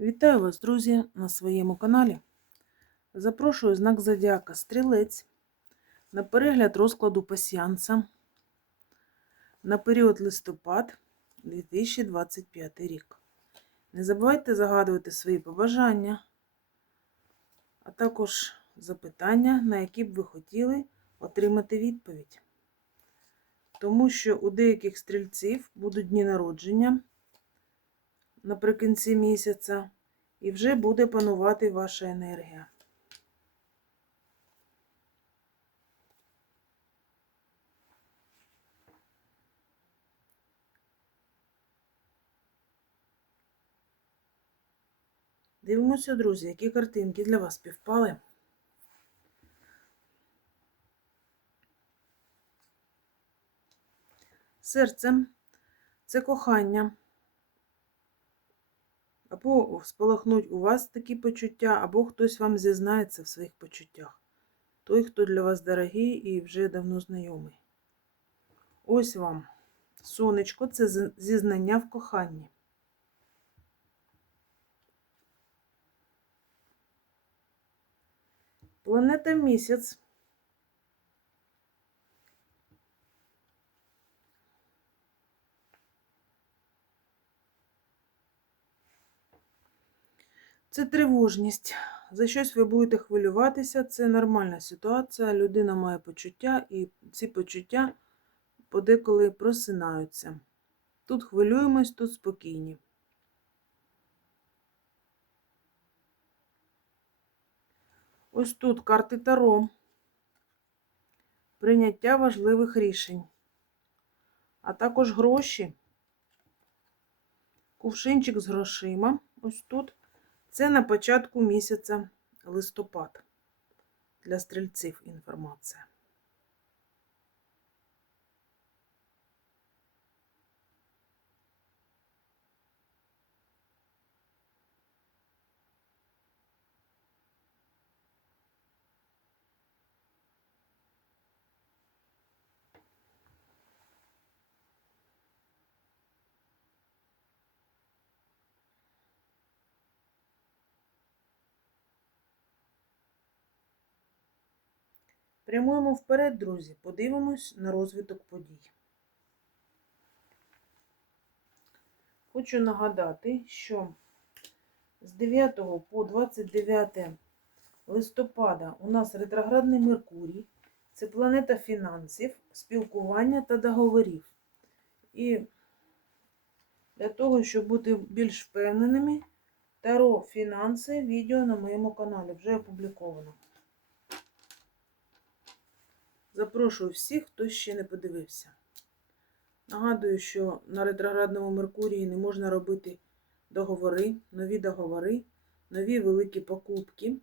Вітаю вас, друзі, на своєму каналі. Запрошую знак Зодіака Стрілець на перегляд розкладу пасіанса на період листопад 2025 рік. Не забувайте загадувати свої побажання, а також запитання, на які б ви хотіли отримати відповідь. Тому що у деяких стрільців будуть дні народження наприкінці місяця, і вже буде панувати ваша енергія. Дивимося, друзі, які картинки для вас співпали. Серце це кохання. Або спалахнуть у вас такі почуття, або хтось вам зізнається в своїх почуттях. Той, хто для вас дорогий і вже давно знайомий. Ось вам сонечко це зізнання в коханні. Планета місяць. Це тривожність. За щось ви будете хвилюватися, це нормальна ситуація. Людина має почуття, і ці почуття подеколи просинаються. Тут хвилюємось, тут спокійні. Ось тут карти Таро. Прийняття важливих рішень, а також гроші, кувшинчик з грошима. Ось тут. Це на початку місяця листопад. Для стрільців інформація. Прямуємо вперед, друзі, подивимось на розвиток подій. Хочу нагадати, що з 9 по 29 листопада у нас ретроградний Меркурій, це планета фінансів, спілкування та договорів. І для того, щоб бути більш впевненими, Таро фінанси відео на моєму каналі вже опубліковано. Запрошую всіх, хто ще не подивився. Нагадую, що на ретроградному Меркурії не можна робити договори, нові договори, нові великі покупки.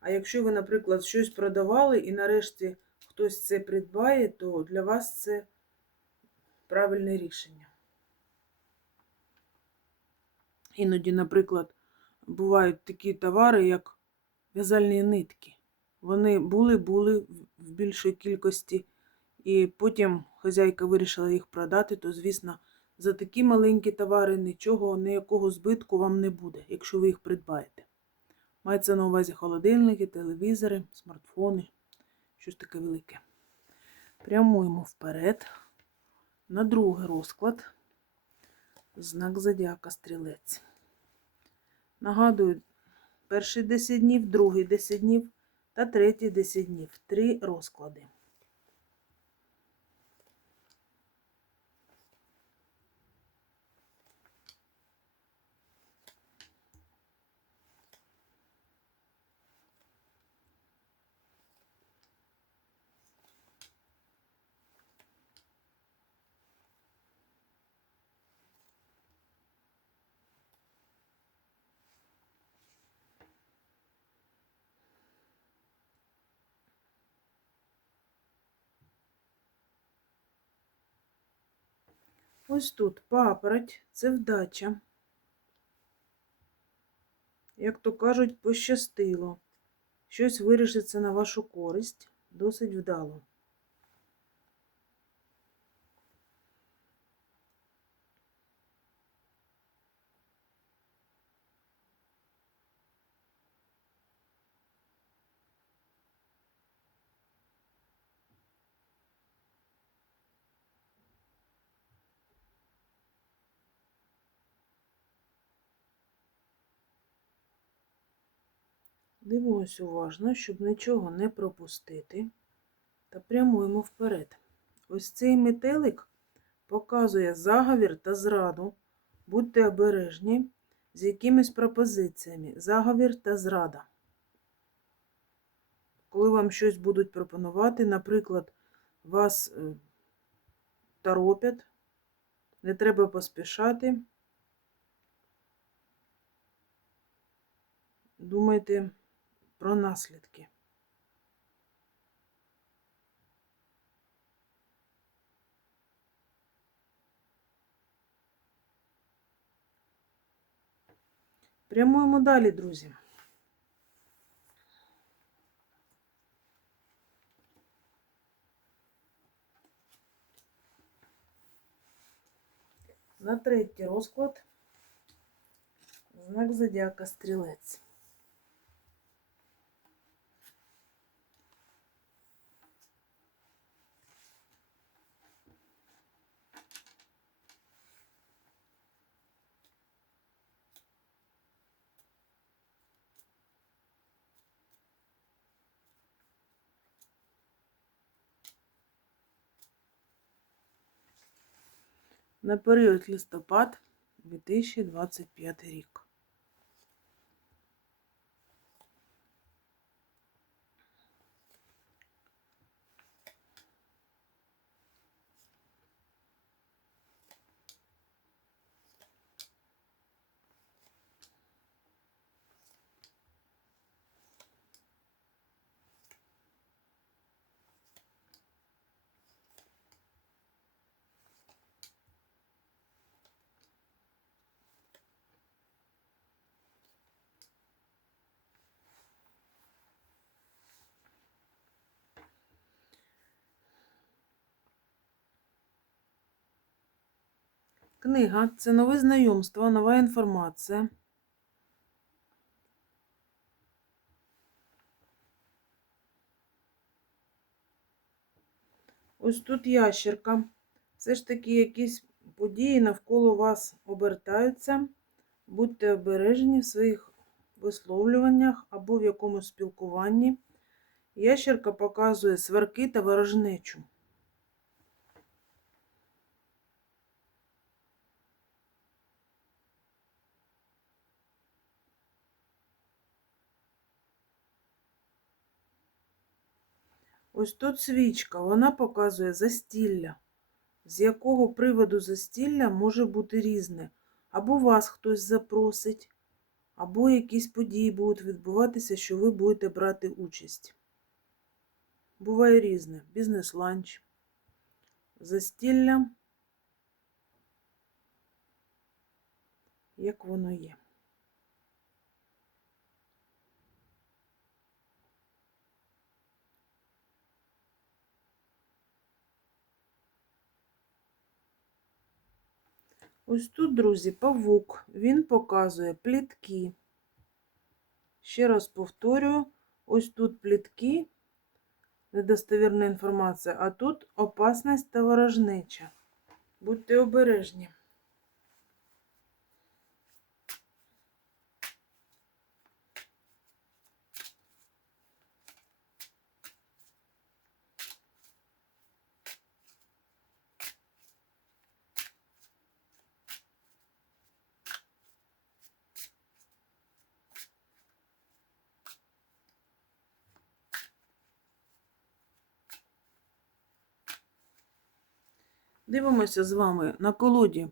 А якщо ви, наприклад, щось продавали і нарешті хтось це придбає, то для вас це правильне рішення. Іноді, наприклад, бувають такі товари, як в'язальні нитки. Вони були-були в більшій кількості, і потім хазяйка вирішила їх продати, то, звісно, за такі маленькі товари нічого, ніякого збитку вам не буде, якщо ви їх придбаєте. Мається на увазі холодильники, телевізори, смартфони, щось таке велике. Прямуємо вперед. На другий розклад. Знак Зодіака Стрілець. Нагадую, перший 10 днів, другий 10 днів та третій 10 днів. Три розклади. Ось тут папороть це вдача. Як то кажуть, пощастило. Щось вирішиться на вашу користь досить вдало. Дивимось уважно, щоб нічого не пропустити. Та прямуємо вперед. Ось цей метелик показує заговір та зраду. Будьте обережні з якимись пропозиціями. Заговір та зрада. Коли вам щось будуть пропонувати, наприклад, вас е, торопять, не треба поспішати. Думайте про наслідки. Прямуємо далі, друзі. На третій розклад знак зодіака стрілець. На період листопад 2025 рік. Книга це нове знайомство, нова інформація. Ось тут ящерка. Все ж таки якісь події навколо вас обертаються. Будьте обережні в своїх висловлюваннях або в якомусь спілкуванні. Ящерка показує сварки та ворожнечу. Ось тут свічка, вона показує застілля, з якого приводу застілля може бути різне. Або вас хтось запросить, або якісь події будуть відбуватися, що ви будете брати участь. Буває різне. Бізнес-ланч, застілля, як воно є. Ось тут, друзі, павук, він показує плітки. Ще раз повторюю, ось тут плітки, недостовірна інформація, а тут опасність та ворожнеча. Будьте обережні. Дивимося з вами на колоді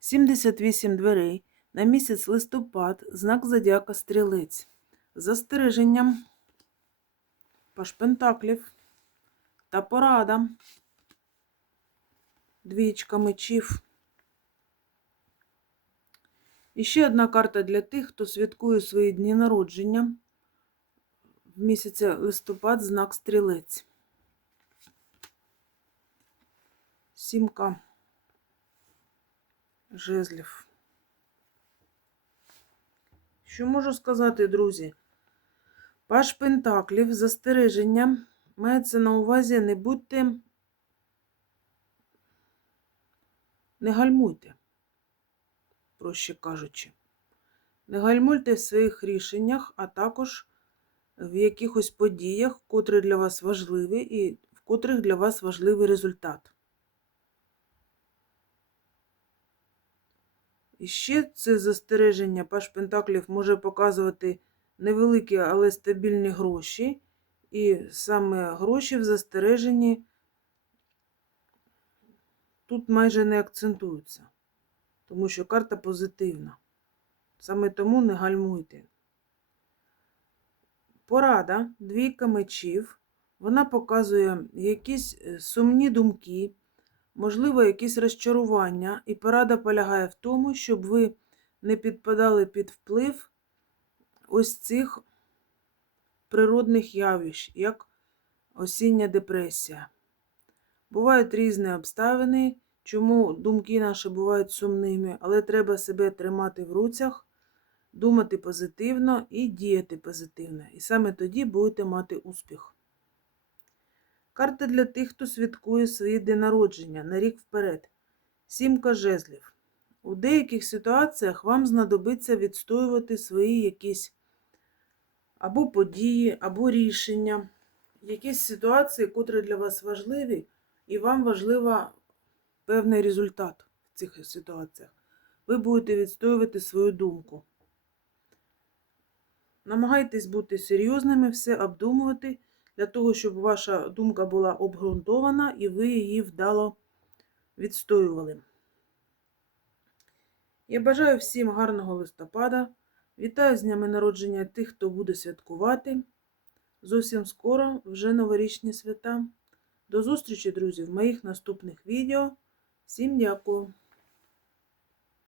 78 дверей на місяць листопад, знак зодіака стрілець. Застереженням паш пентаклів та порада. Двічка мечів. І ще одна карта для тих, хто святкує свої дні народження. В місяці листопад знак стрілець. Сімка жезлів. Що можу сказати, друзі? Паш Пентаклів, застереження. Мається на увазі, не будьте, не гальмуйте, проще кажучи. Не гальмуйте в своїх рішеннях, а також в якихось подіях, котрі для вас важливі, і в котрих для вас важливий результат. І ще це застереження Паш Пентаклів може показувати невеликі, але стабільні гроші. І саме гроші в застереженні тут майже не акцентуються, тому що карта позитивна. Саме тому не гальмуйте. Порада, двійка мечів. Вона показує якісь е, сумні думки, можливо, якісь розчарування, і порада полягає в тому, щоб ви не підпадали під вплив ось цих природних явищ, як осіння депресія. Бувають різні обставини, чому думки наші бувають сумними, але треба себе тримати в руцях, думати позитивно і діяти позитивно. І саме тоді будете мати успіх. Карта для тих, хто святкує свої день народження на рік вперед. Сімка жезлів. У деяких ситуаціях вам знадобиться відстоювати свої якісь або події, або рішення, якісь ситуації, котрі для вас важливі, і вам важливий певний результат в цих ситуаціях. Ви будете відстоювати свою думку. Намагайтесь бути серйозними, все обдумувати, для того, щоб ваша думка була обґрунтована і ви її вдало відстоювали. Я бажаю всім гарного листопада. Вітаю з днями народження тих, хто буде святкувати. Зовсім скоро вже новорічні свята. До зустрічі, друзі, в моїх наступних відео. Всім дякую!